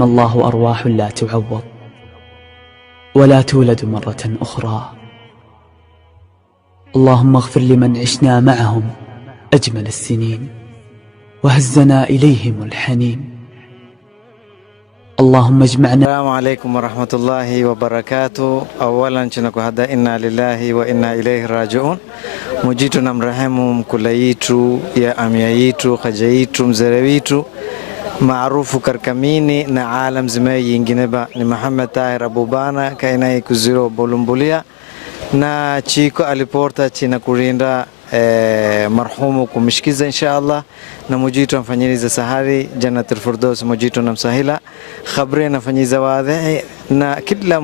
الله أرواح لا تعوض ولا تولد مرة أخرى. اللهم اغفر لمن عشنا معهم أجمل السنين وهزنا إليهم الحنين. اللهم اجمعنا. السلام عليكم ورحمة الله وبركاته. أولا شنكو هذا إنا لله وإنا إليه راجعون. مجيتو نمرحمو مكلا يتو يا أميا يتو خجا يتو مزري يتو maarufu karkamini na alam zima yingine ba ni Muhammad Tahir Abubana kaina ikuziro bolumbulia na chiko aliporta china kurinda marhumu kumshikiza inshallah na mujito mfanyiriza sahari jannatul firdaus mujito namsahila khabri nafanyiza wadhi na kila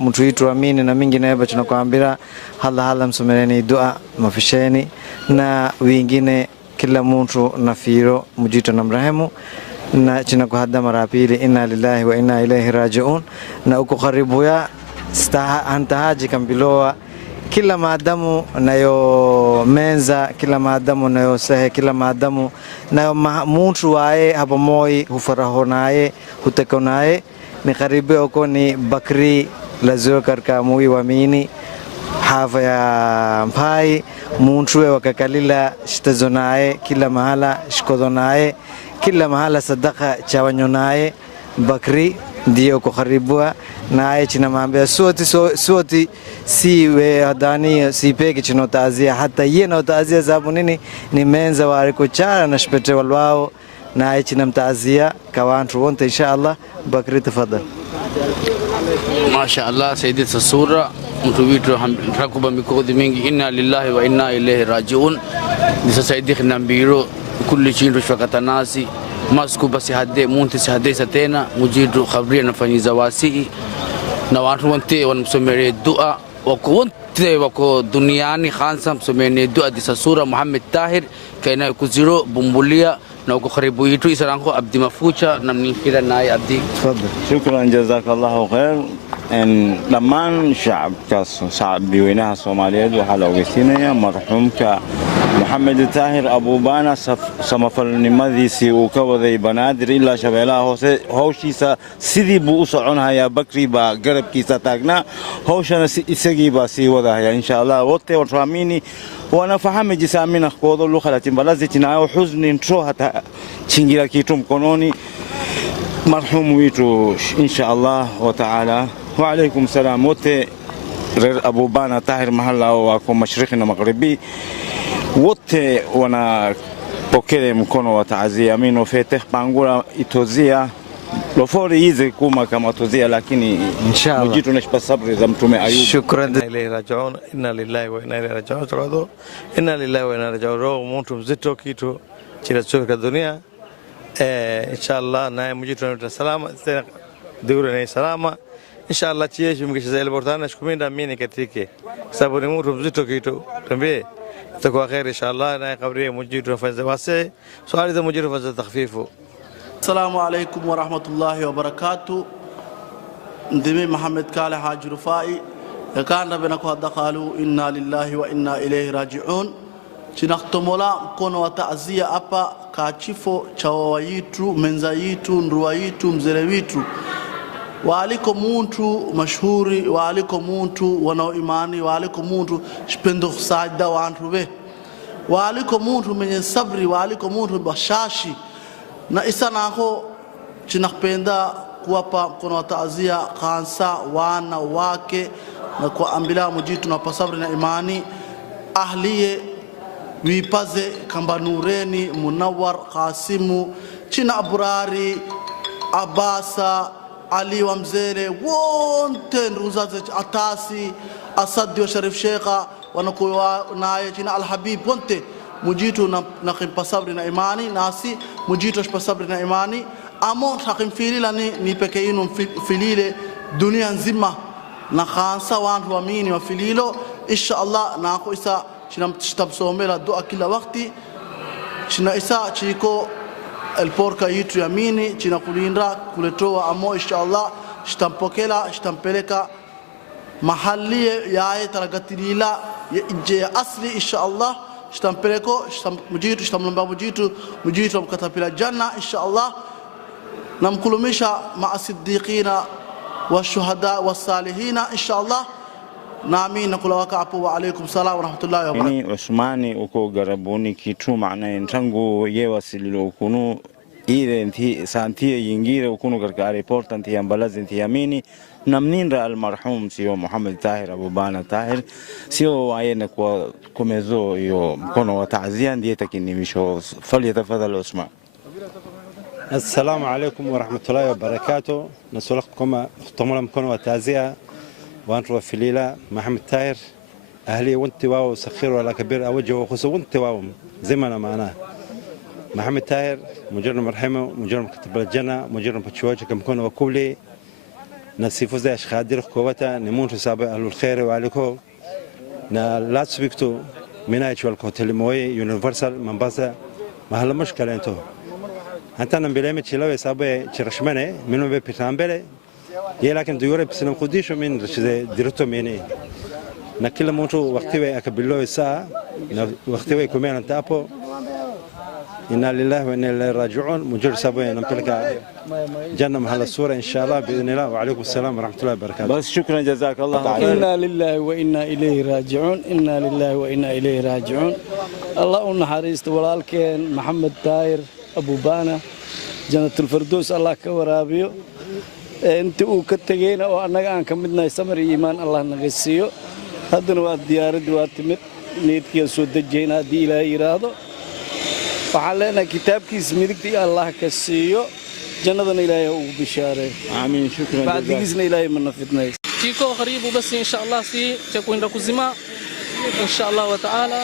mtu yitu amini na mingi naeba tunakuambira hala msomereni dua mafisheni na wengine kila mtu nafiro mujito namrehemu na chinakuhadda marapili inna lillahi wa inna ilayhi raji'un na uko karibu ya antahaji kambiloa kila maadamu nayo menza kila maadamu nayo sahe kila maadamu nayo mtu wae hapo moi hufaraho naye huteko naye ni karibu uko ni bakri lazio karka mui wamini hafa ya mpai mtuwe wakakalila shtazonaye kila mahala shikodonaye kila mahala sadaka chawanyonaye bakri ndio kukaribua naye chinamwambia soti si we adani si peke chinotazia hata yeye notazia sababu nini ni menza walikochara na shpete walwao naye chinamtazia kawantu wote inshallah bakri tafadhali. Mashaallah Sayyidi Sasura mtu witu rakuba mikodi mingi inna lillahi wa inna ilayhi raji'un nisa Sayyidi Khinambiro kulli chindu shwakatanasi masku basi hadde munti hadisa tena mujidu khabri nafanyiza wasi na watu wote wanamsomea dua wako duniani khansa msomea dua di Sasura Muhammad Tahir kaina kuziro bumbulia na uko karibu yitu isaranko Abdi Mafucha na mnikira naye Abdi tafadhali. شكرا جزاك الله خير. ان لمان شعب شعب بينها الصوماليه وحلا وغسينيا مرحومك محمد طاهر ابو بانا سمفلني مديسي وكوذي بنادر الا شبيلا هوشيسا سيدي بو سعنها يا بكري با غرب كيسا تاغنا هوشنا اسغي با سي ودا ان شاء الله وتي وتراميني وانا فهم جسامنا خودو لو خلاتي بلازتنا وحزن ترو حتى تشينغيرا كيتو مكونوني مرحوم ويتو ان شاء الله وتعالى. وعليكم السلام وتي ابو بانا طاهر محل وكم مشرقنا مغربي wote wanapokea mkono wa taazia. Mimi nofete pangula itozia lofori hizi kuma kama tozia lakini inshallah mjitu tunashpa sabri za mtume Ayub. Shukran ilayhi raji'un inna lillahi wa inna ilayhi raji'un turado inna lillahi wa inna ilayhi raji'un mtu mzito kitu kinachoka dunia inshallah naye mjitu na salama tena dure na salama inshallah chieshi mkisha ile bortana shikuminda mimi katike sababu ni mtu mzito kitu tambie تكون خير إن شاء الله. أنا قبرية مجيد فنزل واسع سؤال إذا مجيد فنزل تخفيفه. السلام عليكم ورحمة الله وبركاته. ندمي محمد كالي حاج رفائي كان ربنا قد قالوا إنا لله وإنا إليه راجعون. Chinaktomola mkono wa taazia hapa kachifo cha wayitu menza yitu nruwa yitu mzere witu waliko muntu mashhuri waliko muntu wanao imani waliko muntu shipendo sajda wantu be waliko muntu mwenye sabri waliko muntu bashashi na isanako chinapenda kuwapa mkono wa taazia kansa wana wake na kuambila mujitu na pasabri na imani ahliye wipaze kamba Nureni Munawar Qasimu china Aburari Abasa Ali wa Mzere wote nduzaze Atasi Asadi wa Sharif Sheikha wanakuwa naye china Al-Habib wote mujitu na kimpasabri na imani nasi mujitu shpasabri na imani amo takimfilila ni peke inu filile dunia nzima na khansa wantu waamini wa fililo inshallah na ako isa chitamsomela dua kila wakati china isa chiko البوركا يتو يميني china kulinda kuletoa amo inshallah shitampokela shitampeleka mahali yae taragatilila je asli inshallah shitampeleko shitamjitu shitamlomba mujitu mkatapila janna inshallah نمكلمشا مع الصديقين والشهداء والصالحين إن شاء الله. نامين نقول وكعبوا وعليكم السلام ورحمة الله وبركاته. Ini Osmani uko garabuni kitu maana ntangu yewasililo kunu ile nti santia yingire ukunu katika report anti ambalazi nti yamini namninda almarhum sio Muhammad Tahir Abubana Tahir sio waene kwa kumezo hiyo mkono wa taazia ndiye takinimisho falyatafadhal Osman. السلام عليكم ورحمة الله وبركاته. نسولكم اختموا مكون وتعزية وانتوا في ليلة محمد تاير أهلي وانت واو سخير ولا كبير أوجه وخصو وانت واو زي ما أنا معناه. محمد تاير مجرد مرحمة مجرد كتب الجنة مجرد بتشوجه كم كون وكولي نسيفو زي أشخادير قوته نمون رسابة أهل الخير وعليكم لا تسبقتوا منايش والكوتيل موي يونيفرسال منباسة ما هلا مشكلة انتو أنت أنا بلامي تشيلوي سابي تشرشمنه منو بيتامبله يلاكن ديوري بسنم خديشو من رشدة ديرتو مني نكيل موتو وقتي أكبلوي ساعة وقتي كمان أنتابو إنا لله وإنا إليه راجعون مجرد سابي نمتلك جنة محل الصورة إن شاء الله بإذن الله وعليكم السلام ورحمة الله وبركاته. بس شكرا جزاك الله خير. إنا لله وإنا إليه راجعون إنا لله وإنا إليه راجعون. الله أن حريست ولكن محمد تاير أبو بانا جنة الفردوس الله كورابيو أنت وكتجينا وأنا أن كمدنا يستمر إيمان الله نقسيه هذا نوع ديار دواتمت نيت كي سود الجينا دي إلى إرادة فعلنا كتاب كيس ملكتي الله كسيه جنة إلهي وبشارة آمين شكرا بعد إذن إلهي من فتنة تيكو غريب وبس إن شاء الله سي تكون لكم زما إن شاء الله وتعالى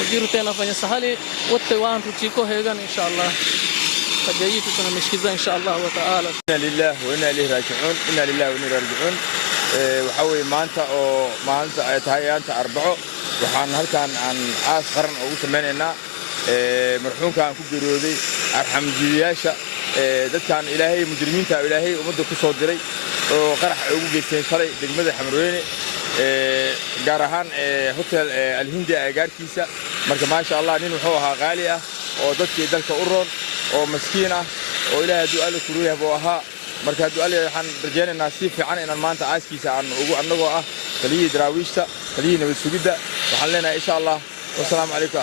مدير تنا فني سهلي والتوان تيكو هيغان إن شاء الله فجايته كنا مشكلة إن شاء الله وتعالى. إنا لله وإنا إليه راجعون إنا لله وإنا إليه راجعون وحوي ما أنت تهاي أنت أربعة وحن هل كان عن عاص قرن أو ثمانية مرحوم كان كجرودي أرحم جياشة ده كان إلهي مجرمين تا إلهي ومدة كسر دري وقرح أبو جيسين شري دقمة حمرويني جارهان هوتيل الهندي أجار كيسة مركب ما شاء الله نين وحوها غالية ودك دلك أورون ومسكينة وإلهي دعاء كرويه بوها مركب دعاء حن رجال الناس في عن إن المانت عايز كيسة عن أنه خليه دراويشة خليه نبي سجدة وحلنا إن شاء الله والسلام عليكم.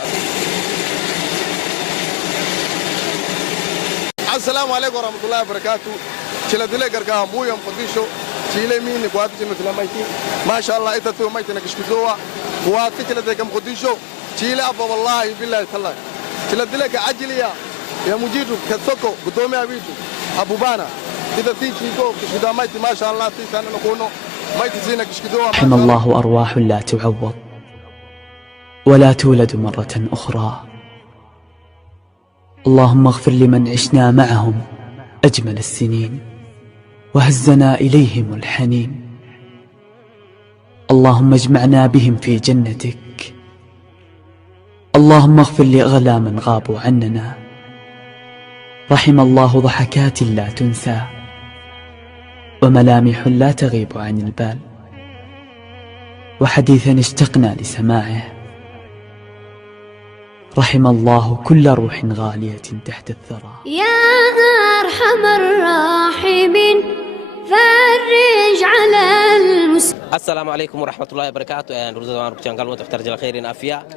السلام عليكم ورحمة الله وبركاته. شيل دلنا كركا مو يوم قديشو شيل مين قوات جنة المايتين ما شاء الله إتتو مايتنا كشكدوا قوات شيل دلنا كم قديشو شيل أبا والله بالله الله شيل دلنا كعجلية يا مجيدو كتوكو قدومي أبيتو أبو بانا إذا تيجي كشكدوا مايتي ما شاء الله تيجي نكونو مايتي زينك كشكدوا. رحم الله أرواح لا تعوض ولا تولد مرة أخرى. اللهم اغفر لمن عشنا معهم أجمل السنين وهزنا إليهم الحنين. اللهم اجمعنا بهم في جنتك. اللهم اغفر لأغلى من غابوا عننا. رحم الله ضحكات لا تنسى وملامح لا تغيب عن البال وحديثا اشتقنا لسماعه. رحم الله كل روح غالية تحت الثرى. يا أرحم الراحمين فرج على السلام عليكم ورحمة الله وبركاته. نرزقنا بجانقل وتفترج الخير أفيا.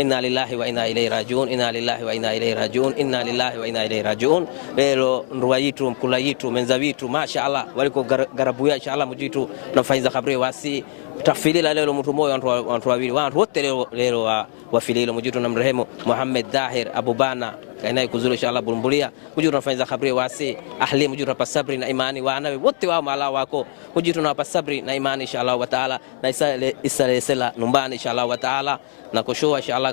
إنا لله وإنا إليه راجعون إنا لله وإنا إليه راجعون إنا لله وإنا إليه راجعون. لو نرويتو مكلايتو منزويتو ما شاء الله ولكو غربويا إن شاء الله مجيتو نفايز خبري واسي tafili la leo mtu moyo watu wawili watu wote leo wafili leo mjitu na mrehemu Muhammad Tahir Abubana kaina kuzuru inshallah bulumbulia mjitu nafanya khabari wasi ahli mjitu hapa sabri na imani wanawe wote wao mala wako mjitu na hapa sabri na imani inshallah wa taala na isala numbani inshallah wa taala na kushua inshallah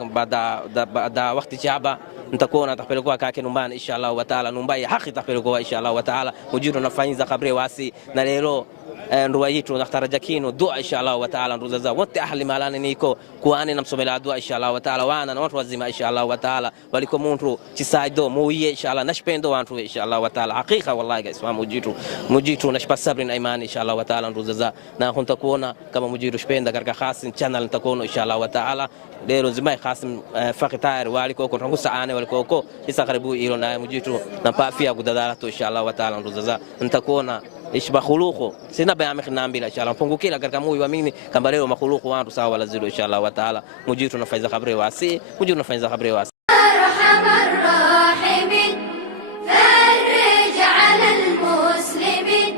baada wakati chaba nitakuwa natapelekwa kake numbani inshallah wa taala numbai haki tapelekwa inshallah wa taala mjitu nafanya khabari wasi na leo ndoa yetu nakhtaraja kino dua inshallah wa taala nduza za wote ahli malani niko kuani namsomela dua inshallah wa taala wana na watu wazima inshallah wa taala waliko muntu chisaido muiye inshallah nashpendo wantu inshallah wa taala hakika wallahi guys wa mujitu nashpa sabri na imani inshallah wa taala nduza za na kunta kuona kama mujitu shpenda katika khasi channel nitakuona inshallah wa taala lero zimai khasim faqitair waliko ko tangu saane waliko ko isa karibu ilo na mujitu na pafia kudadala to inshallah wa taala nduza za nitakuona ishi makhuluqo sina bayami khinambila inshallah mpungukila katika moyo waamini kama leo makhuluqo wantu sawa lazilo inshallah wa taala mujitu nafaiza khabri wasi mujitu nafaiza khabri wasi arhamar rahimin farij ala almuslimin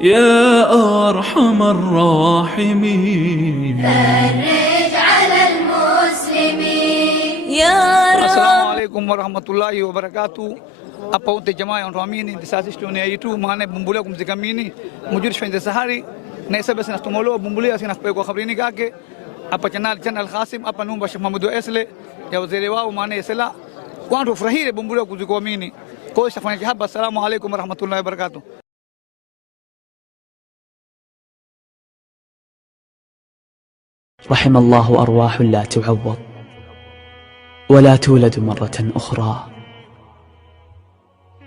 ya arhamar rahimin farij ala almuslimin ya Assalamu alaikum warahmatullahi wabarakatuh. Apa wote jamaa wanatuamini sasa studio yetu maana bumbulia kumzikamini mujuri shwende sahari na isabe sana tumolo bumbulia sana kwa khabrini kake hapa channel Khasim hapa numba Sheikh Mahmud Esle ya waziri wao maana Esla watu furahie bumbulia kuzikuamini kwa shafanya hapa. Assalamu alaikum warahmatullahi wabarakatuh. رحم الله أرواح لا تعوض ولا تولد مرة أخرى.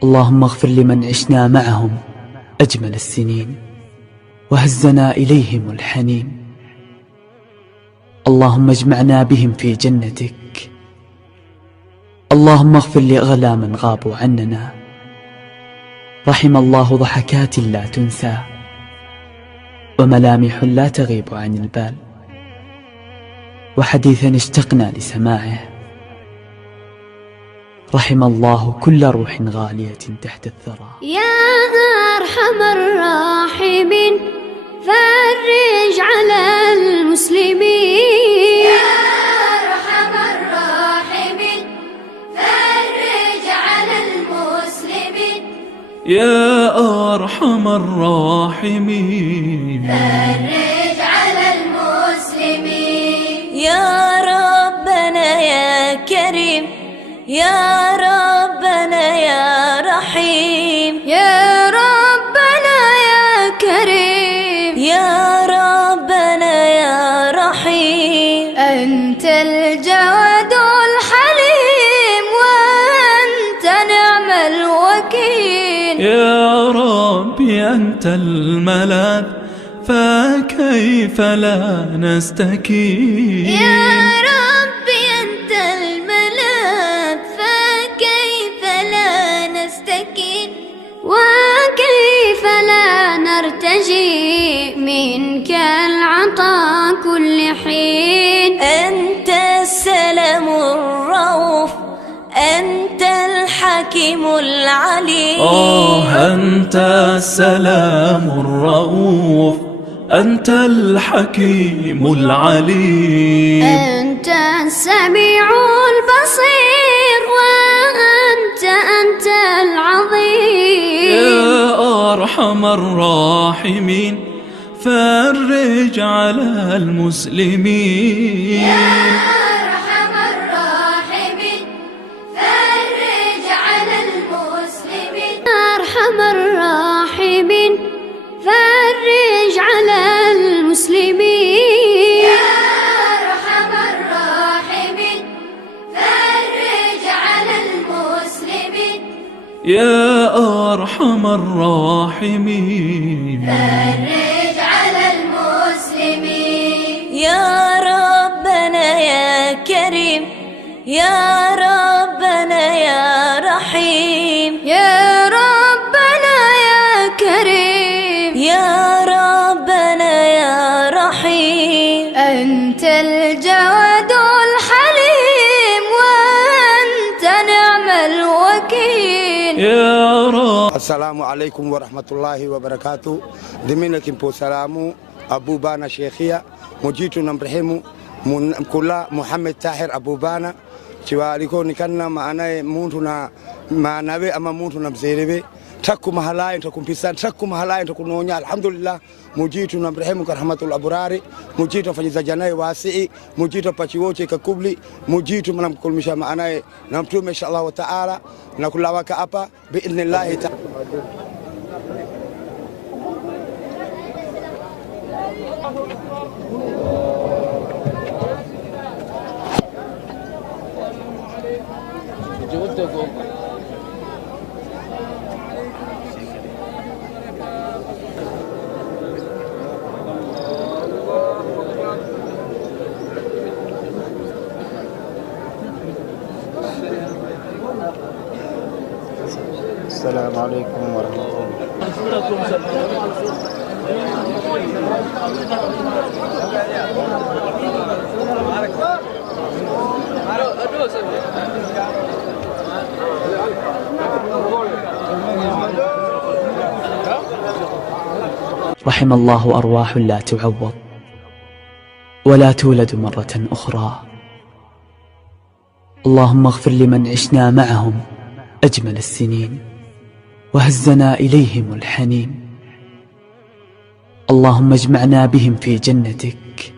اللهم اغفر لمن عشنا معهم أجمل السنين وهزنا إليهم الحنين. اللهم اجمعنا بهم في جنتك. اللهم اغفر لأغلى من غابوا عننا. رحم الله ضحكات لا تنسى وملامح لا تغيب عن البال وحديثا اشتقنا لسماعه. رحم الله كل روح غالية تحت الثرى. يا أرحم الراحمين فرج على المسلمين. يا أرحم الراحمين فرج على المسلمين. يا أرحم الراحمين فرج على المسلمين. يا ربنا يا كريم يا ربنا يا رحيم يا ربنا يا كريم يا ربنا يا رحيم أنت الجواد الحليم وأنت نعم الوكيل. يا ربي أنت الملاذ فكيف لا نستكين. يا ربي أنت الملاذ فكيف لا نستكين وكيف لا نرتجي منك العطاء كل حين. أنت السلام الرؤوف أنت الحكيم العليم. أنت السلام الرؤوف أنت الحكيم العليم. أنت السميع البصير وأنت العظيم. يا أرحم الراحمين فرج على المسلمين. يا أرحم الراحمين فرج على المسلمين. أرحم الراحمين فرج على المسلمين. يا أرحم الراحمين فرج على المسلمين. يا أرحم الراحمين فرج على المسلمين. يا ربنا يا كريم يا ربنا يا رحيم يا ربنا يا كريم يا ربنا يا رحيم أنت الجواد الحليم وأنت نعم الوكيل. يا رب. السلام عليكم ورحمة الله وبركاته. دمينكم بو سلامو أبو بانا شيخية مجيتو نمرحمو كلا محمد تاهر أبو بانا شواليكو نكنا معنا مونتنا معنا أما مونتنا بزيربي تكو محلاين تكو بيسان تكو محلاين تكو نونيا. الحمد لله مجيتو نمرحمو كرحمة الأبراري مجيتو فنيزا جناي واسعي مجيتو باتشيوتي ككوبلي مجيتو منام كل مشا معنا نمتو ما شاء الله وتعالى نقول لك أبا بإذن الله تعالى. السلام عليكم ورحمة رحم الله أرواح لا تعوض ولا تولد مرة أخرى. اللهم اغفر لمن عشنا معهم أجمل السنين وهزنا إليهم الحنين. اللهم اجمعنا بهم في جنتك.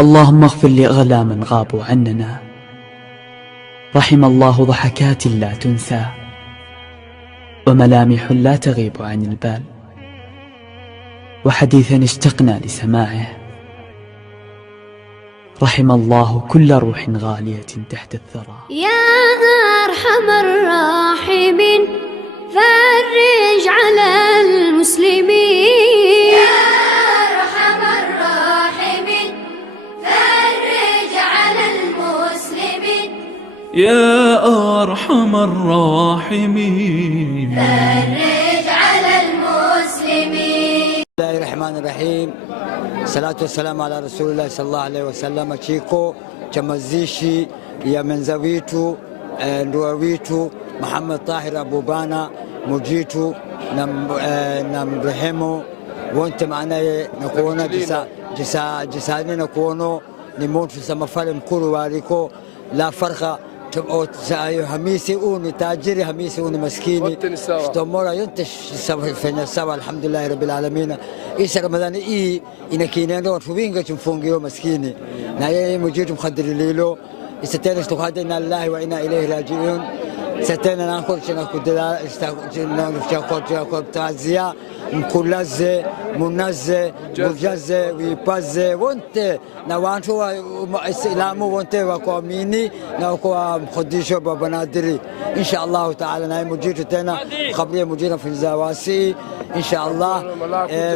اللهم اغفر لأغلى من غابوا عننا. رحم الله ضحكات لا تنسى وملامح لا تغيب عن البال، وحديثا اشتقنا لسماعه. رحم الله كل روح غالية تحت الثرى. يا أرحم الراحمين فرج على المسلمين. يا أرحم الراحمين فرج على المسلمين. يا أرحم الراحمين فرج على المسلمين. بسم الله الرحمن الرحيم. الصلاة والسلام على رسول الله صلى الله عليه wasallam. Chiko cha mazishi ya mwenza wetu ndoa wetu Muhammad Tahir Abubana Mujitu na mrehemu wote maanaye na kuona jisani na kuono ni mtu samafale mkuru waliko la farqa hamisi uni tajiri hamisi uni maskini stomora yote fanya sawa alhamdulillah rabbil alamin. Isha Ramadhani inakinendo watu wingi tumfungio maskini na yeye Mujitu mkhadiri lilo istatena tukada inna lillahi wa inna ilayhi rajiun. Satena nakol chena kudala kwa tazia mkulaze munaze mujaze wipaze wote na watu wa Islamu wote wakuamini na kwa mkhodisho baba nadiri insha Allah taala. Na Mujitu tena khabria Mujitu fi zawasi insha Allah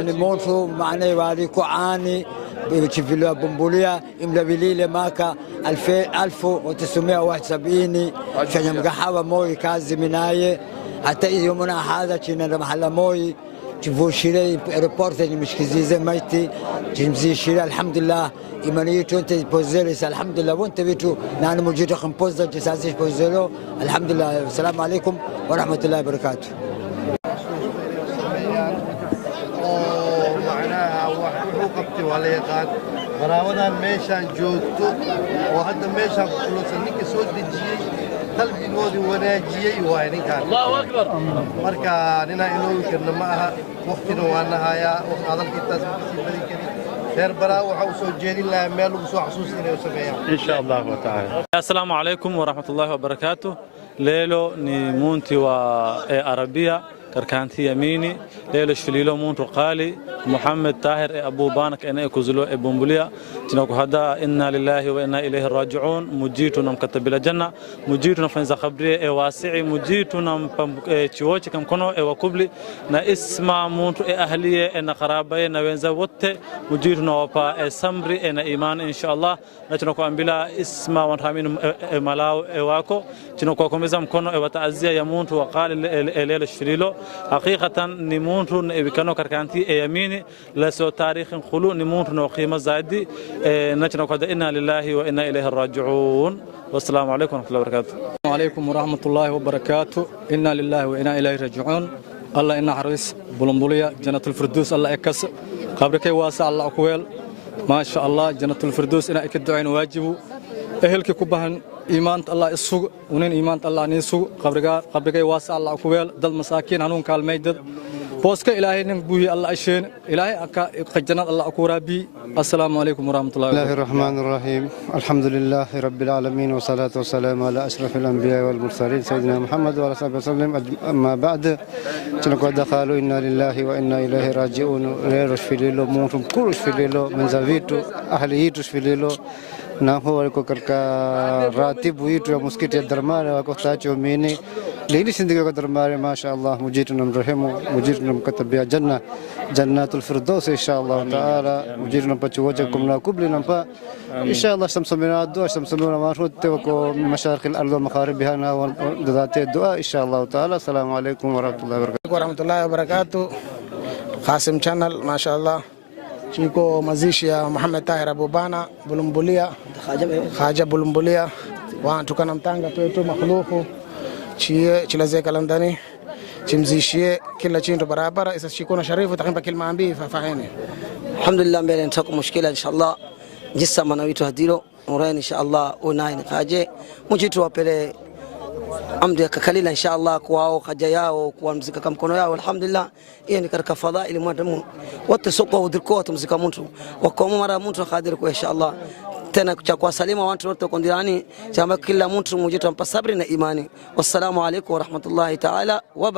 ni mtu maana waliko ani bichiviliwa bumbulia imlabilile maka 1971 fanya mgahawa moyo kazi minaye hata yomuna hadha china mahala moyo تفوشيري ريبورتر مشكزيزه مايتي تمزيشيري الحمد لله إيمانيتو أنت بوزيريس الحمد لله وأنت بيتو نحن موجود رقم بوزر جساسيش بوزيرو الحمد لله. السلام عليكم ورحمة الله وبركاته. معناها وحو قبتي ولا يقال براودان ميشان جوجتو وهذا ميشان فلوسنيك سود دجي قلبي نودي وناجيي وين كان الله اكبر marka nina inuu kirna ma aha waqtina waana haya waqti hadalkiitaas si bari kari reer bara waxa uu soo jeedin lahaa meel lagu soo xasuusinayo sameeyaa insha Allah ta'ala. Assalamu alaykum wa rahmatullahi wa barakatuh. Lelo ni munti wa Arabia كركانتي يميني ليلش فليلو مونتو قالي محمد طاهر أبو بانك أنا كوزلو بومبوليا تناكو هذا إنا لله وإنا إليه راجعون. مجيتنا مكتب الجنة مجيتنا فنزا خبري واسعي مجيتنا تشوتش كم كنو وكبلي نا اسمع مونتو أهلية إن قرابة إن وينزا وت مجيتنا وبا سمري إن إيمان إن شاء الله نتناكو أمبلا اسمع ونحمين ملاو واكو تناكو كمزام كنو وتعزية يمونتو وقال ليلش فليلو حقيقة نمونتو بكانو كركانتي يميني لسو تاريخ خلو نمونتو نقيمة زادي نتنا قد إنا لله وإنا إليه الراجعون. والسلام عليكم ورحمة الله وبركاته. السلام عليكم ورحمة الله وبركاته. إنا لله وإنا إليه الراجعون. الله إنا حريص بلمبوليا جنة الفردوس الله إكس قبرك واسع الله أقوال ما شاء الله جنة الفردوس إنا إكدعين واجبه أهلك كبهن إيمان الله السوق ونين إيمان الله نيسوق قبرك واسع الله أقوال دل مساكين عنون كالميدد بوسك إلهي نبوي الله أشين إلهي قجنا الله أكورابي. السلام عليكم ورحمة الله وبركاته. الله الرحمن الرحيم. الحمد لله رب العالمين والصلاة والسلام على أشرف الأنبياء والمرسلين سيدنا محمد وعلى آله وسلم. أما بعد تنقل دخلوا إنا لله وإنا إليه راجعون. ريروش في ليلو موتم كلش في ليلو من زاويتو أهليتوش في ليلو. na ho waliko katika ratibu yetu ya msikiti ya Darmani wako tacho mini lili sindiga kwa Darmani mashaallah mujitu namrehemu mujitu namkatabia jannatul firdaus inshallah taala mujitu nampachu wajakum na kubli nampa inshallah samsamina dua samsamina marhute wako masharq al-ard wa magharibiha na wadati dua inshallah taala. Assalamu alaykum wa rahmatullahi wa barakatuh. Qasim Channel mashaallah Chiko mazishi ya Muhammad Tahir Abubana Bulumbulia Khaja Bulumbulia tukana mtanga petu makhlufu chilaze kalandani chimzishie kila chinto barabara isa shikona sharifu takimba kilma ambi fafaheni. Alhamdulillah mbele nitako mushkila inshallah jissa manawitu hadilo muraini inshallah unaini khaje mujitu wapele amdi kakalila inshallah kwao haja yao kwa mzika kama mkono yao. Alhamdulillah hiyo ni katika fadhaili mwadamu wote soko udhiko tumzika mtu wako mara mtu khadir kwa inshallah tena kwa salima watu wote kondirani chamba kila mtu mmoja ampa sabri na imani. Wassalamu alaykum wa rahmatullahi ta'ala wa